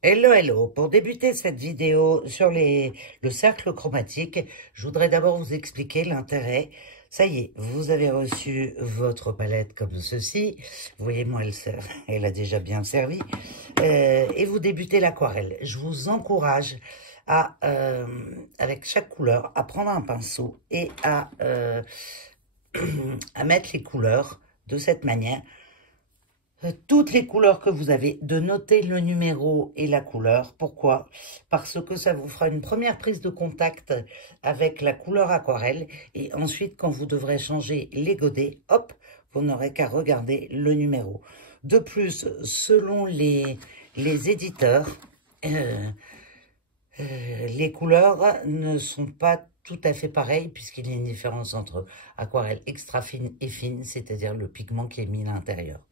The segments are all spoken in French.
Hello, hello. Pour débuter cette vidéo sur le cercle chromatique, je voudrais d'abord vous expliquer l'intérêt. Ça y est, vous avez reçu votre palette comme ceci. Vous voyez, moi, elle a déjà bien servi. Et vous débutez l'aquarelle. Je vous encourage avec chaque couleur, à prendre un pinceau et à mettre les couleurs de cette manière. Toutes les couleurs que vous avez, de noter le numéro et la couleur. Pourquoi? Parce que ça vous fera une première prise de contact avec la couleur aquarelle et ensuite quand vous devrez changer les godets, hop, vous n'aurez qu'à regarder le numéro. De plus, selon les éditeurs, les couleurs ne sont pas tout à fait pareilles puisqu'il y a une différence entre aquarelle extra fine et fine, c'est-à-dire le pigment qui est mis à l'intérieur.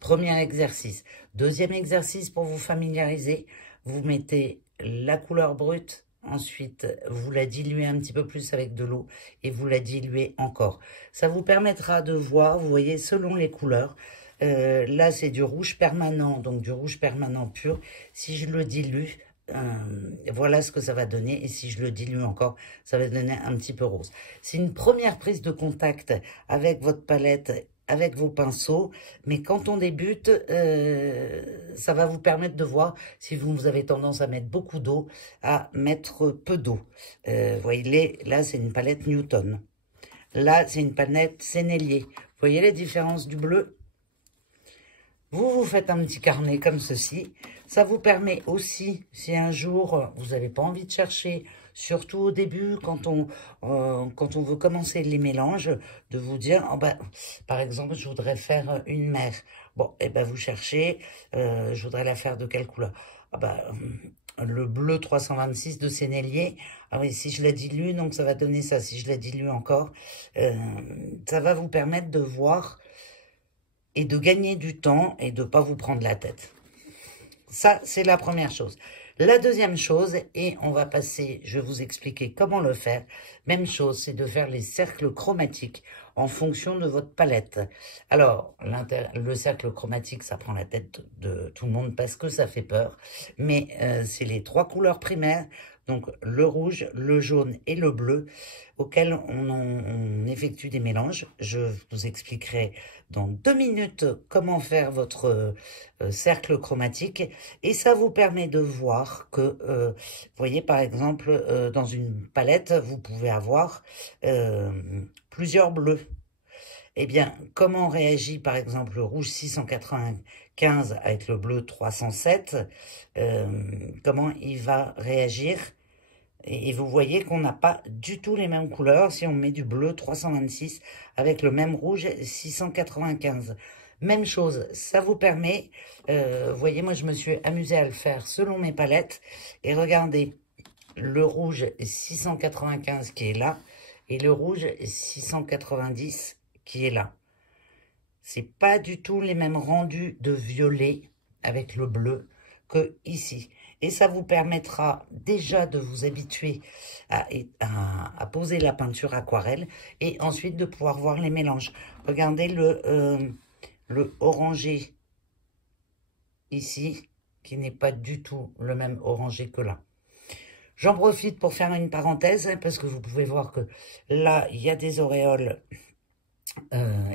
Premier exercice. Deuxième exercice pour vous familiariser, vous mettez la couleur brute, ensuite vous la diluez un petit peu plus avec de l'eau et vous la diluez encore. Ça vous permettra de voir, vous voyez, selon les couleurs. Là, c'est du rouge permanent, donc du rouge permanent pur. Si je le dilue, voilà ce que ça va donner. Et si je le dilue encore, ça va donner un petit peu rose. C'est une première prise de contact avec votre palette, avec vos pinceaux, mais quand on débute, ça va vous permettre de voir si vous avez tendance à mettre beaucoup d'eau, à mettre peu d'eau. Voyez, là, c'est une palette Newton. Là, c'est une palette Sennelier. Vous voyez la différence du bleu? Vous faites un petit carnet comme ceci. Ça vous permet aussi, si un jour vous n'avez pas envie de chercher, surtout au début, quand on veut commencer les mélanges, de vous dire, oh ben, par exemple, je voudrais faire une mer. Bon, et ben vous cherchez, je voudrais la faire de quelle couleur? Ah ben, le bleu 326 de Sennelier. Ah oui, si je la dilue, donc ça va donner ça. Si je la dilue encore, ça va vous permettre de voir et de gagner du temps et de ne pas vous prendre la tête. Ça, c'est la première chose. La deuxième chose, et on va passer, je vais vous expliquer comment le faire. Même chose, c'est de faire les cercles chromatiques en fonction de votre palette. Alors, le cercle chromatique, ça prend la tête de tout le monde parce que ça fait peur. Mais c'est les trois couleurs primaires, donc le rouge, le jaune et le bleu, auxquels on effectue des mélanges. Je vous expliquerai dans 2 minutes comment faire votre cercle chromatique. Et ça vous permet de voir que, vous voyez par exemple, dans une palette, vous pouvez avoir plusieurs bleus. Eh bien, comment réagit par exemple le rouge 695 avec le bleu 307, comment il va réagir? Et vous voyez qu'on n'a pas du tout les mêmes couleurs si on met du bleu 326 avec le même rouge 695. Même chose, ça vous permet, vous voyez, moi je me suis amusée à le faire selon mes palettes. Et regardez, le rouge 695 qui est là et le rouge 690 qui est là. C'est pas du tout les mêmes rendus de violet avec le bleu que ici. Et ça vous permettra déjà de vous habituer à poser la peinture aquarelle et ensuite de pouvoir voir les mélanges. Regardez le orangé ici, qui n'est pas du tout le même orangé que là. J'en profite pour faire une parenthèse, parce que vous pouvez voir que là, il y a des auréoles,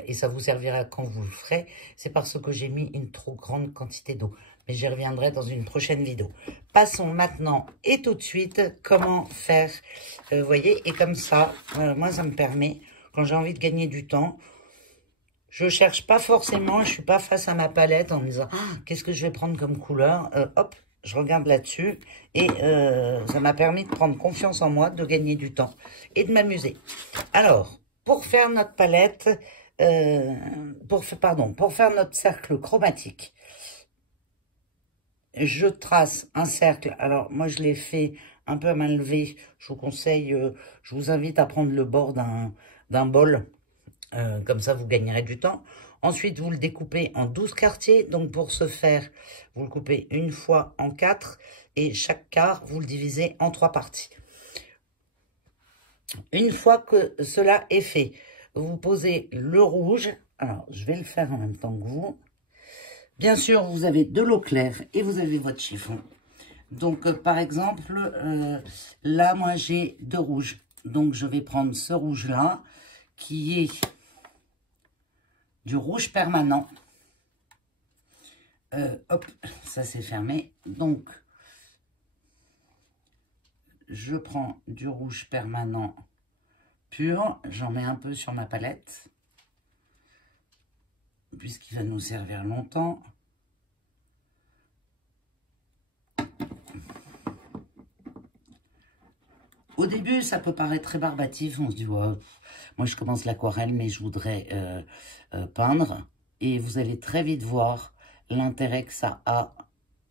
et ça vous servira quand vous le ferez. C'est parce que j'ai mis une trop grande quantité d'eau. Mais j'y reviendrai dans une prochaine vidéo. Passons maintenant et tout de suite comment faire, vous voyez, et comme ça, moi ça me permet, quand j'ai envie de gagner du temps, je cherche pas forcément, je suis pas face à ma palette en me disant qu'est-ce que je vais prendre comme couleur, hop, je regarde là-dessus et ça m'a permis de prendre confiance en moi, de gagner du temps et de m'amuser. Alors, pour faire notre palette, pour faire notre cercle chromatique, je trace un cercle. Alors, moi, je l'ai fait un peu à main levée. Je vous conseille, je vous invite à prendre le bord d'un bol. Comme ça, vous gagnerez du temps. Ensuite, vous le découpez en 12 quartiers. Donc, pour ce faire, vous le coupez une fois en 4. Et chaque quart, vous le divisez en 3 parties. Une fois que cela est fait, vous posez le rouge. Alors, je vais le faire en même temps que vous. Bien sûr, vous avez de l'eau claire et vous avez votre chiffon. Donc, par exemple, là, moi, j'ai 2 rouges. Donc, je vais prendre ce rouge-là, qui est du rouge permanent. Hop, ça c'est fermé. Donc, je prends du rouge permanent pur. J'en mets un peu sur ma palette, puisqu'il va nous servir longtemps. Au début, ça peut paraître très barbatif. On se dit, ouais, moi je commence l'aquarelle, mais je voudrais peindre. Et vous allez très vite voir l'intérêt que ça a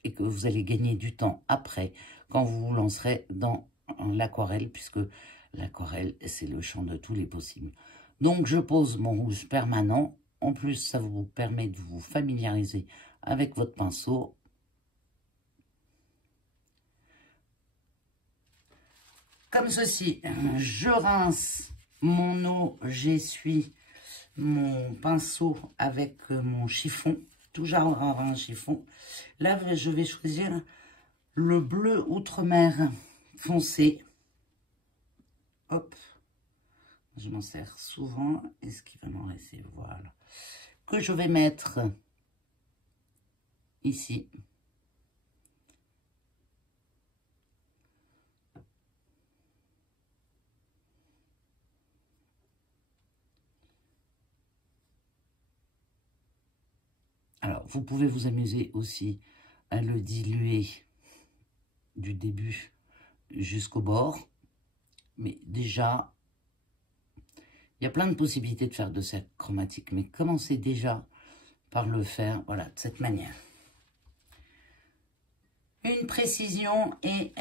et que vous allez gagner du temps après quand vous vous lancerez dans l'aquarelle, puisque l'aquarelle, c'est le champ de tous les possibles. Donc, je pose mon rouge permanent. En plus, ça vous permet de vous familiariser avec votre pinceau. Comme ceci, je rince mon eau, j'essuie mon pinceau avec mon chiffon, toujours un chiffon. Là, je vais choisir le bleu outre-mer foncé. Hop, je m'en sers souvent. Est-ce qu'il va m'en rester? Voilà. Que je vais mettre ici. Alors, vous pouvez vous amuser aussi à le diluer du début jusqu'au bord. Mais déjà, il y a plein de possibilités de faire de cette chromatique. Mais commencez déjà par le faire, voilà, de cette manière. Une précision, et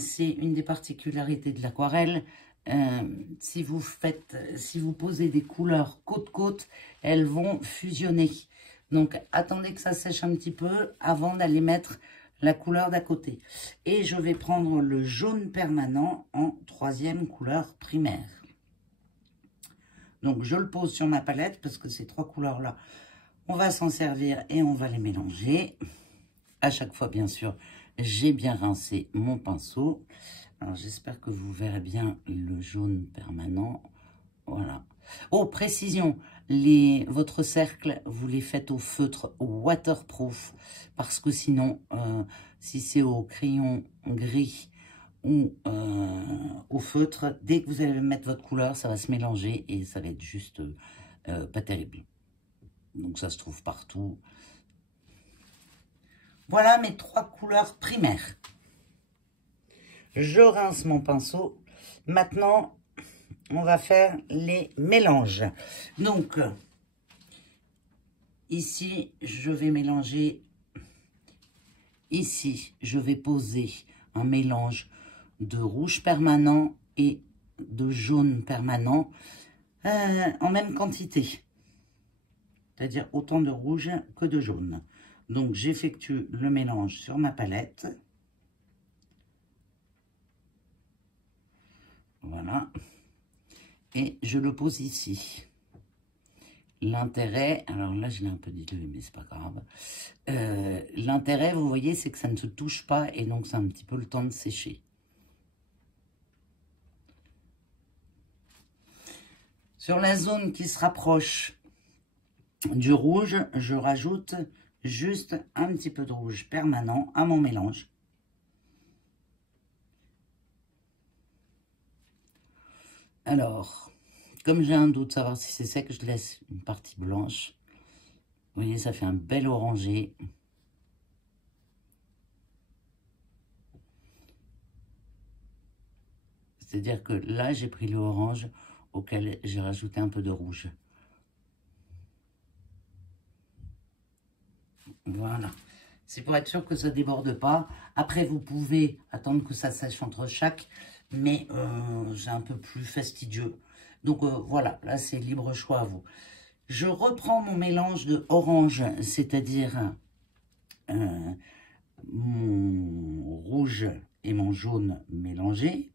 c'est une des particularités de l'aquarelle. Si vous posez des couleurs côte-côte, elles vont fusionner. Donc, attendez que ça sèche un petit peu avant d'aller mettre la couleur d'à côté. Et je vais prendre le jaune permanent en 3e couleur primaire. Donc, je le pose sur ma palette parce que ces 3 couleurs-là, on va s'en servir et on va les mélanger. À chaque fois, bien sûr, j'ai bien rincé mon pinceau. Alors, j'espère que vous verrez bien le jaune permanent. Voilà. Oh, précision, votre cercle, vous les faites au feutre waterproof. Parce que sinon, si c'est au crayon gris ou au feutre, dès que vous allez mettre votre couleur, ça va se mélanger et ça va être juste pas terrible. Donc, ça se trouve partout. Voilà mes 3 couleurs primaires. Je rince mon pinceau. Maintenant, on va faire les mélanges. Donc, ici, je vais mélanger. Ici, je vais poser un mélange de rouge permanent et de jaune permanent en même quantité. C'est-à-dire autant de rouge que de jaune. Donc, j'effectue le mélange sur ma palette. Voilà. Et je le pose ici. L'intérêt, alors là, je l'ai un peu dilué, mais c'est pas grave. L'intérêt, vous voyez, c'est que ça ne se touche pas et donc c'est un petit peu le temps de sécher. Sur la zone qui se rapproche du rouge, je rajoute juste un petit peu de rouge permanent à mon mélange. Alors, comme j'ai un doute de savoir si c'est sec, je laisse une partie blanche. Vous voyez, ça fait un bel orangé. C'est-à-dire que là, j'ai pris le orange auquel j'ai rajouté un peu de rouge. Voilà. C'est pour être sûr que ça ne déborde pas. Après, vous pouvez attendre que ça sèche entre chaque, mais c'est un peu plus fastidieux. Donc voilà, là c'est libre choix à vous. Je reprends mon mélange de orange, c'est-à-dire mon rouge et mon jaune mélangés.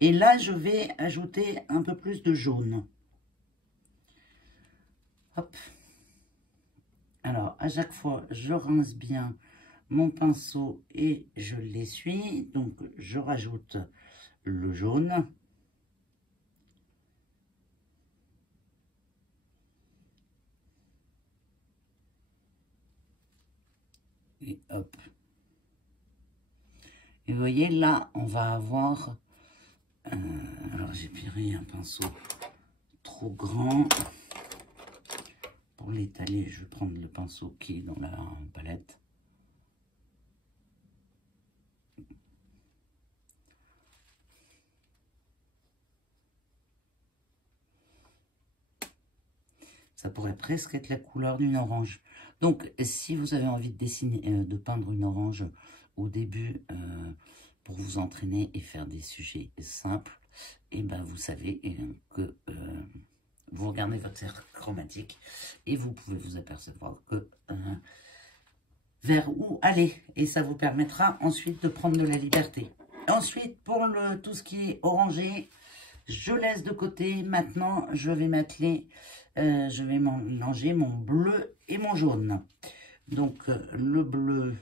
Et là, je vais ajouter un peu plus de jaune. Hop. Alors, à chaque fois, je rince bien mon pinceau et je l'essuie. Donc, je rajoute le jaune. Et hop. Et vous voyez, là, on va avoir... alors, j'ai pris un pinceau trop grand. Pour l'étaler, je vais prendre le pinceau qui est dans la palette. Ça pourrait presque être la couleur d'une orange. Donc, si vous avez envie de dessiner, de peindre une orange au début, pour vous entraîner et faire des sujets simples, et ben vous savez que vous regardez votre cercle chromatique et vous pouvez vous apercevoir que vers où aller. Et ça vous permettra ensuite de prendre de la liberté. Ensuite, pour tout ce qui est orangé, je laisse de côté. Maintenant, je vais m'atteler, je vais mélanger mon bleu et mon jaune. Donc, le bleu,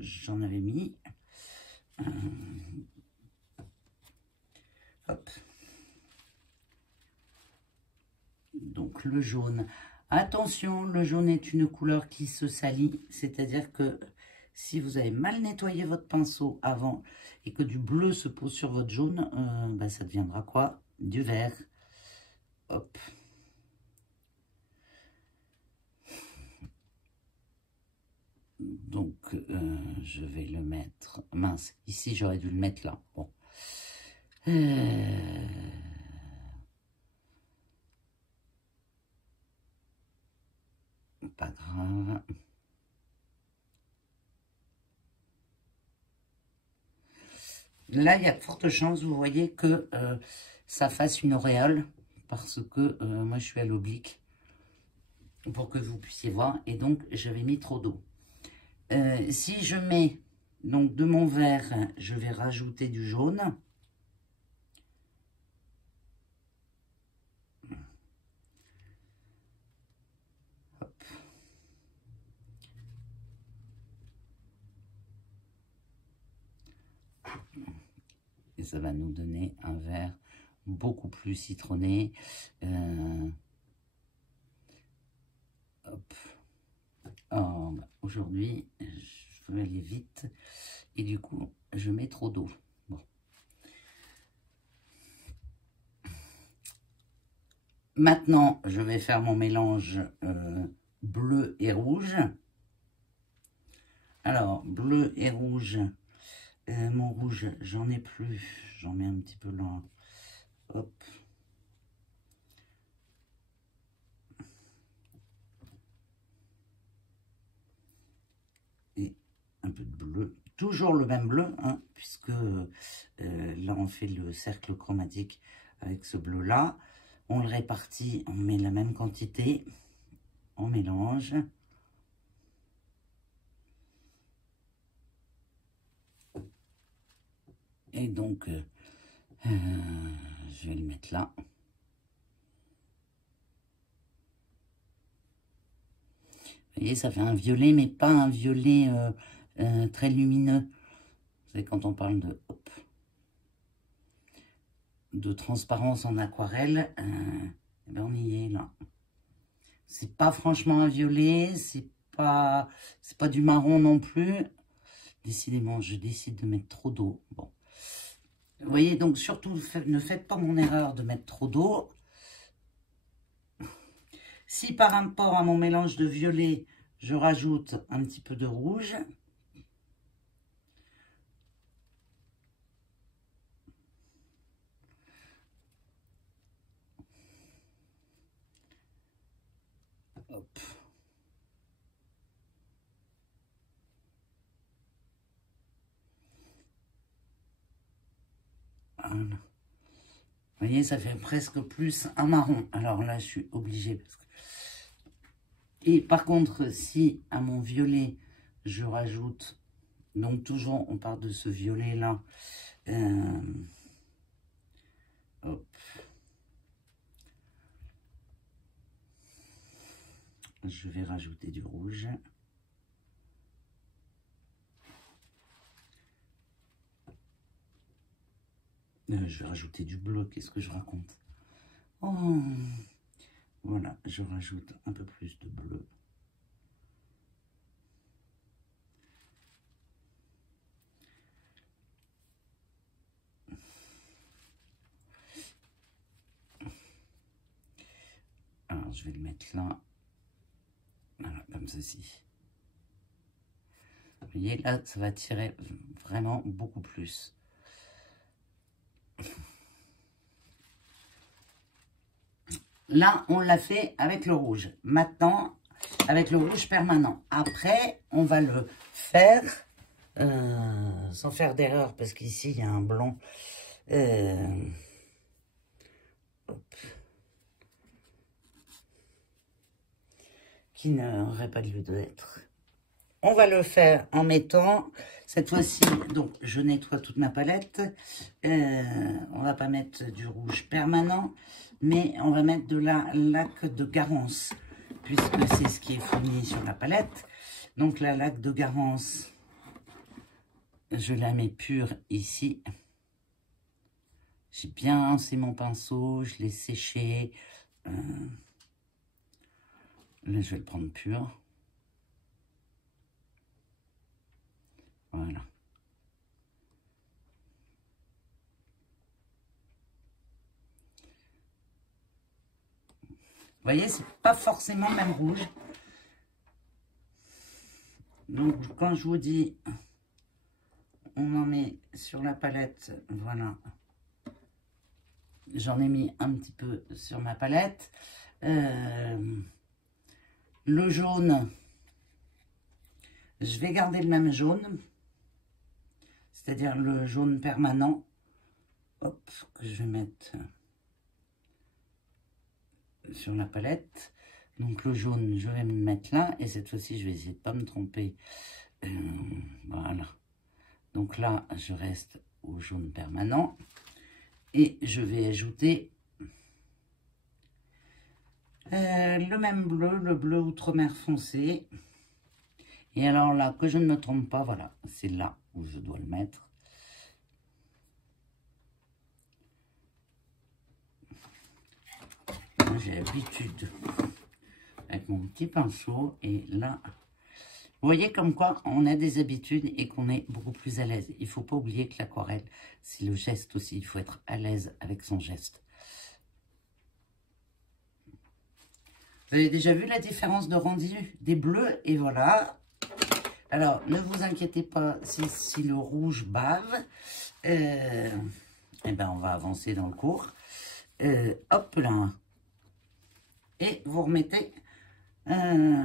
j'en avais mis. Hop. Donc, le jaune. Attention, le jaune est une couleur qui se salit. C'est-à-dire que si vous avez mal nettoyé votre pinceau avant et que du bleu se pose sur votre jaune, ben, ça deviendra quoi? Du vert. Hop. Donc, je vais le mettre... Mince, ici, j'aurais dû le mettre là. Bon. Pas grave. Là, il y a de fortes chances, vous voyez, que ça fasse une auréole. Parce que moi, je suis à l'oblique. Pour que vous puissiez voir. Et donc, j'avais mis trop d'eau. Si je mets donc de mon vert, je vais rajouter du jaune. Hop. Et ça va nous donner un vert beaucoup plus citronné. Hop. Oh, aujourd'hui, je veux aller vite. Et du coup, je mets trop d'eau. Bon. Maintenant, je vais faire mon mélange bleu et rouge. Alors, bleu et rouge. Mon rouge, j'en ai plus. J'en mets un petit peu là. Hop. Et un peu de bleu. Toujours le même bleu, hein, puisque là, on fait le cercle chromatique avec ce bleu-là. On le répartit, on met la même quantité. On mélange. Et donc, je vais le mettre là. Vous voyez, ça fait un violet, mais pas un violet très lumineux. Vous savez, quand on parle de transparence en aquarelle, eh ben on y est là. C'est pas franchement un violet, c'est pas du marron non plus. Décidément, je décide de mettre trop d'eau. Bon. Vous voyez, donc surtout, ne faites pas mon erreur de mettre trop d'eau. Si par rapport à mon mélange de violet, je rajoute un petit peu de rouge. Hop. Voilà. Vous voyez, ça fait presque plus un marron. Alors là, je suis obligée. Parce que... Et par contre, si à mon violet, je rajoute... Donc toujours, on part de ce violet-là. Hop. Je vais rajouter du rouge. Je vais rajouter du bleu, qu'est-ce que je raconte? Oh, voilà, je rajoute un peu plus de bleu. Alors, je vais le mettre là. Voilà, comme ceci. Vous voyez, là, ça va tirer vraiment beaucoup plus. Là, on l'a fait avec le rouge. Maintenant, avec le rouge permanent. Après, on va le faire sans faire d'erreur, parce qu'ici, il y a un blanc. Qui n'aurait pas lieu d'être. On va le faire en mettant, cette fois-ci, donc je nettoie toute ma palette. On va pas mettre du rouge permanent, mais on va mettre de la laque de Garance, puisque c'est ce qui est fourni sur la palette. Donc la laque de Garance, je la mets pure ici. J'ai bien rincé mon pinceau, je l'ai séché. Là, je vais le prendre pur. Voilà. Vous voyez, c'est pas forcément même rouge. Donc, quand je vous dis, on en met sur la palette, voilà. J'en ai mis un petit peu sur ma palette. Le jaune, je vais garder le même jaune, c'est-à-dire le jaune permanent. Hop, que je vais mettre sur la palette. Donc le jaune, je vais me mettre là. Et cette fois-ci, je vais essayer de ne pas me tromper. Voilà. Donc là, je reste au jaune permanent. Et je vais ajouter le même bleu, le bleu outre-mer foncé. Et alors là, que je ne me trompe pas, voilà, c'est là où je dois le mettre. J'ai l'habitude avec mon petit pinceau. Et là, vous voyez comme quoi on a des habitudes et qu'on est beaucoup plus à l'aise. Il ne faut pas oublier que l'aquarelle, c'est le geste aussi. Il faut être à l'aise avec son geste. Vous avez déjà vu la différence de rendu des bleus? Et voilà. Alors, ne vous inquiétez pas si le rouge bave. Eh ben, on va avancer dans le cours. Hop là. Et vous remettez un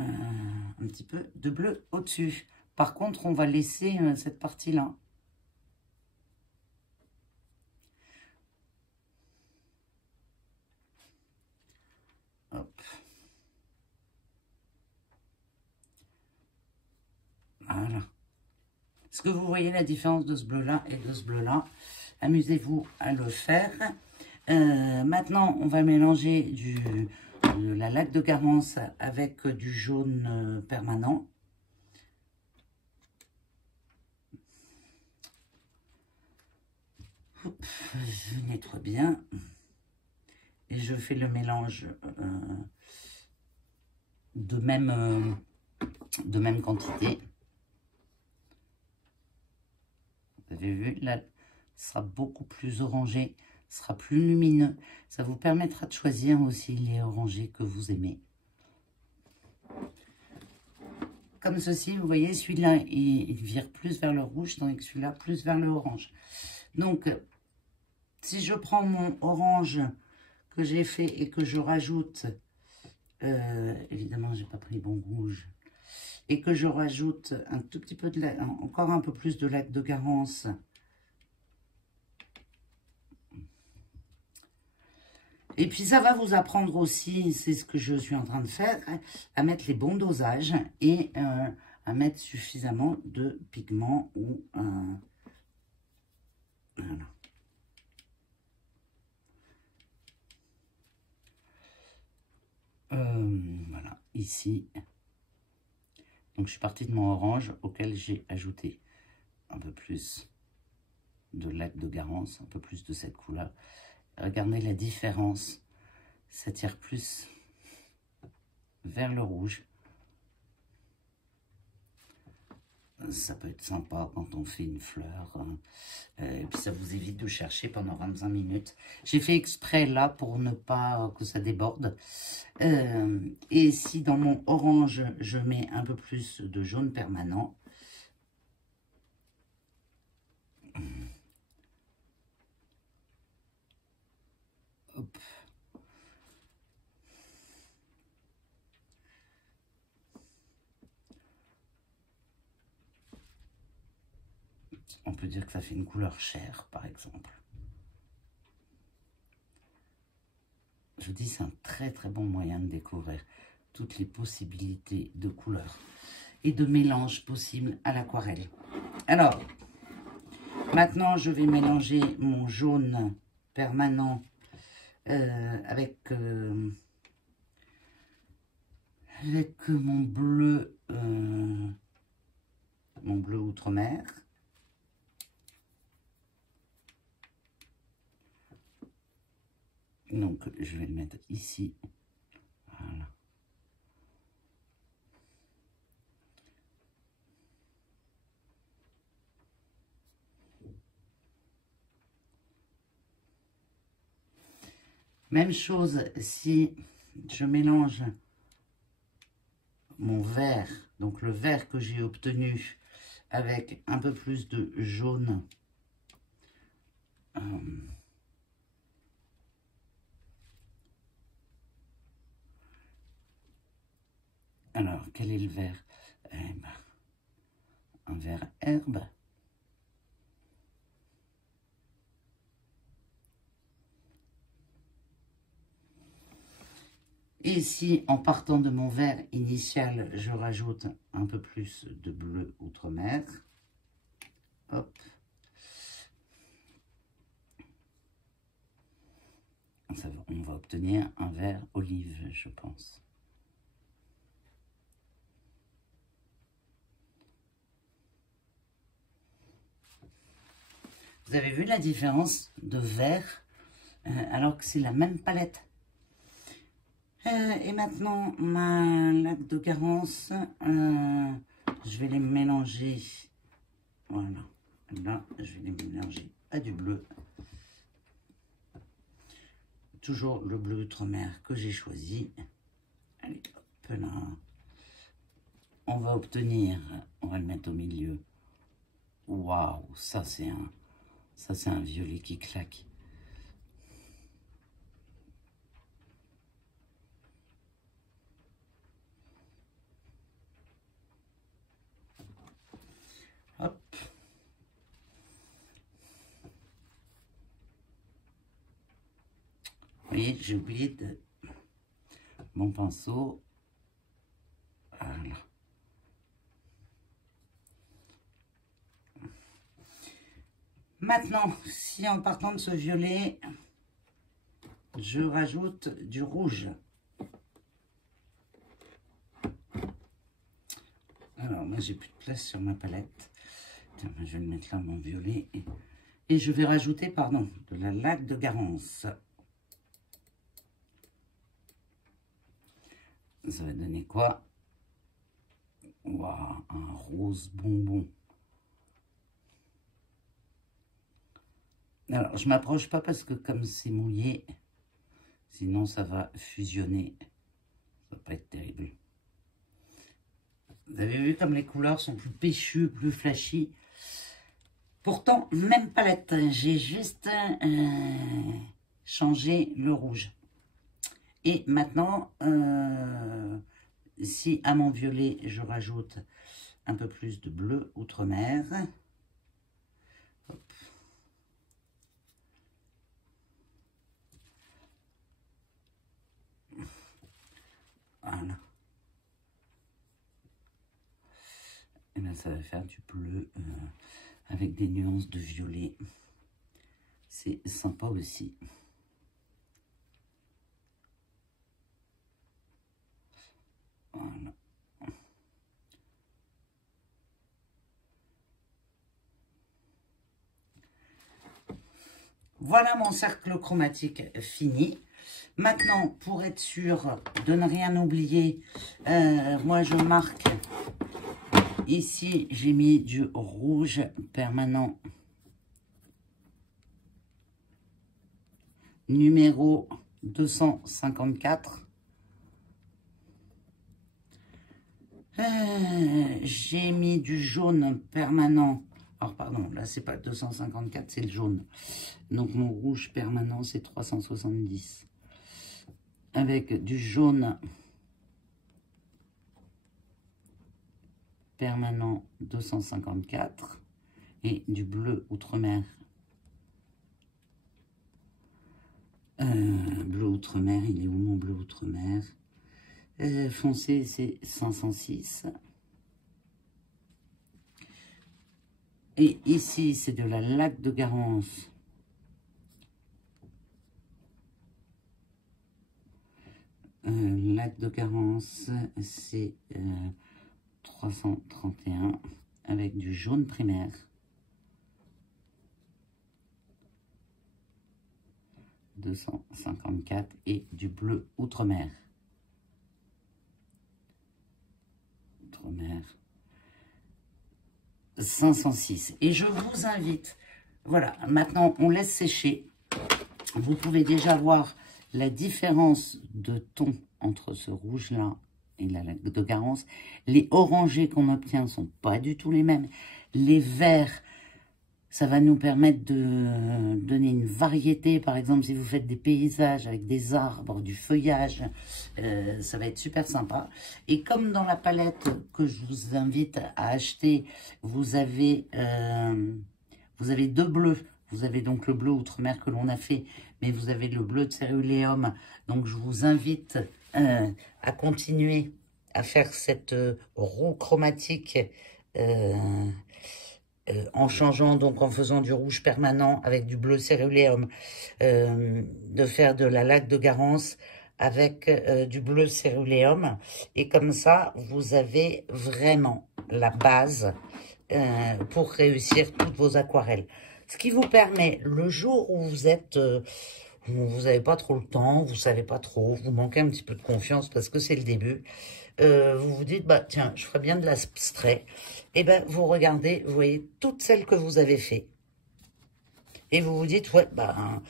petit peu de bleu au-dessus. Par contre, on va laisser cette partie-là. Hop. Voilà. Est-ce que vous voyez la différence de ce bleu-là et de ce bleu-là? Amusez-vous à le faire. Maintenant, on va mélanger de la laque de Garance avec du jaune permanent. Hop, je nettoie bien. Et je fais le mélange de même quantité. Vous avez vu, là, ce sera beaucoup plus orangé, ce sera plus lumineux. Ça vous permettra de choisir aussi les orangés que vous aimez. Comme ceci, vous voyez, celui-là, il vire plus vers le rouge, tandis que celui-là, plus vers le orange. Donc, si je prends mon orange que j'ai fait et que je rajoute, évidemment, j'ai pas pris bon rouge, et que je rajoute un tout petit peu de encore un peu plus de laque de Garance. Et puis ça va vous apprendre aussi, c'est ce que je suis en train de faire, à mettre les bons dosages et à mettre suffisamment de pigments ou voilà. Voilà, ici. Donc je suis partie de mon orange auquel j'ai ajouté un peu plus de lac de Garance, un peu plus de cette couleur. Regardez la différence, ça tire plus vers le rouge. Ça peut être sympa quand on fait une fleur. Hein. Et puis ça vous évite de chercher pendant 25 minutes. J'ai fait exprès là pour ne pas que ça déborde. Et si dans mon orange, je mets un peu plus de jaune permanent. Hop. On peut dire que ça fait une couleur chair, par exemple. Je dis, c'est un très très bon moyen de découvrir toutes les possibilités de couleurs et de mélanges possibles à l'aquarelle. Alors, maintenant, je vais mélanger mon jaune permanent avec mon bleu outre-mer. Donc, je vais le mettre ici. Voilà. Même chose si je mélange mon vert, donc le vert que j'ai obtenu avec un peu plus de jaune. Alors, quel est le vert? Eh ben, un vert herbe. Et si, en partant de mon vert initial, je rajoute un peu plus de bleu outre-mer, hop, on va obtenir un vert olive, je pense. Vous avez vu la différence de vert alors que c'est la même palette. Et maintenant, ma lac de Garance, je vais les mélanger. Voilà. Là, je vais les mélanger à du bleu. Toujours le bleu outre-mer que j'ai choisi. Allez, hop là. On va obtenir, on va le mettre au milieu. Waouh, ça c'est un violet qui claque. Hop. Vous voyez, j'ai oublié de mon pinceau. Voilà. Maintenant, si en partant de ce violet, je rajoute du rouge. Alors, moi, j'ai plus de place sur ma palette. Tiens, je vais le mettre là, mon violet. Et je vais rajouter, pardon, de la laque de Garance. Ça va donner quoi? Waouh, un rose bonbon. Alors, je m'approche pas parce que comme c'est mouillé, sinon ça va fusionner. Ça va pas être terrible. Vous avez vu comme les couleurs sont plus péchues, plus flashy. Pourtant, même palette. J'ai juste changé le rouge. Et maintenant, si à mon violet, je rajoute un peu plus de bleu outre-mer. Voilà. Et là, ça va faire du bleu avec des nuances de violet. C'est sympa aussi. Voilà. Voilà mon cercle chromatique fini. Maintenant, pour être sûr de ne rien oublier, moi je marque ici, j'ai mis du rouge permanent. Numéro 254. J'ai mis du jaune permanent. Alors, pardon, là, c'est pas 254, c'est le jaune. Donc, mon rouge permanent, c'est 370. Avec du jaune permanent 254 et du bleu outre-mer. Bleu outre-mer, il est où mon bleu outre-mer? Foncé, c'est 506. Et ici, c'est de la laque de Garance. Lac de Garance, c'est 331 avec du jaune primaire. « 254 et du bleu outre-mer. Outre-mer. 506. Et je vous invite, voilà, maintenant on laisse sécher. Vous pouvez déjà voir la différence de ton entre ce rouge-là et la laque de Garance. Les orangés qu'on obtient ne sont pas du tout les mêmes. Les verts, ça va nous permettre de donner une variété. Par exemple, si vous faites des paysages avec des arbres, du feuillage, ça va être super sympa. Et comme dans la palette que je vous invite à acheter, vous avez deux bleus. Vous avez donc le bleu outre-mer que l'on a fait, mais vous avez le bleu de céruléum. Donc, je vous invite à continuer à faire cette roue chromatique en changeant, donc en faisant du rouge permanent avec du bleu céruléum, de faire de la laque de Garance avec du bleu céruléum. Et comme ça, vous avez vraiment la base pour réussir toutes vos aquarelles. Ce qui vous permet, le jour où vous êtes... vous n'avez pas trop le temps, vous savez pas trop, vous manquez un petit peu de confiance parce que c'est le début. Vous vous dites, bah tiens, je ferais bien de l'abstrait. Et ben vous regardez, vous voyez toutes celles que vous avez fait. Et vous vous dites, ouais, bah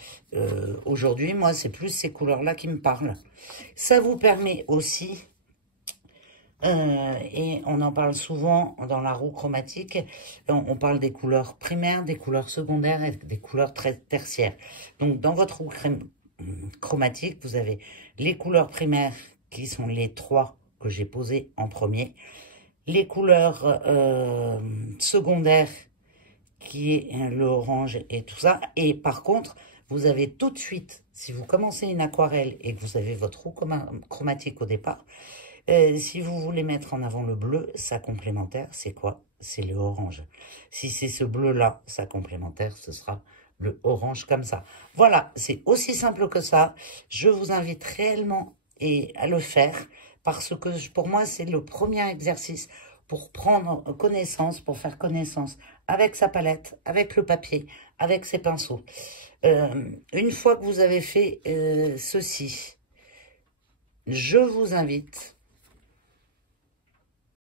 aujourd'hui, moi, c'est plus ces couleurs-là qui me parlent. Ça vous permet aussi, et on en parle souvent dans la roue chromatique, on parle des couleurs primaires, des couleurs secondaires et des couleurs tertiaires. Donc, dans votre roue chromatique, vous avez les couleurs primaires qui sont les 3 que j'ai posées en premier, les couleurs secondaires qui est le orange et tout ça. Et par contre, vous avez tout de suite, si vous commencez une aquarelle et que vous avez votre roue chromatique au départ, si vous voulez mettre en avant le bleu, sa complémentaire, c'est quoi? C'est le orange. Si c'est ce bleu-là, sa complémentaire, ce sera le orange comme ça. Voilà, c'est aussi simple que ça. Je vous invite réellement à le faire parce que pour moi, c'est le premier exercice pour prendre connaissance, pour faire connaissance avec sa palette, avec le papier, avec ses pinceaux. Une fois que vous avez fait ceci, je vous invite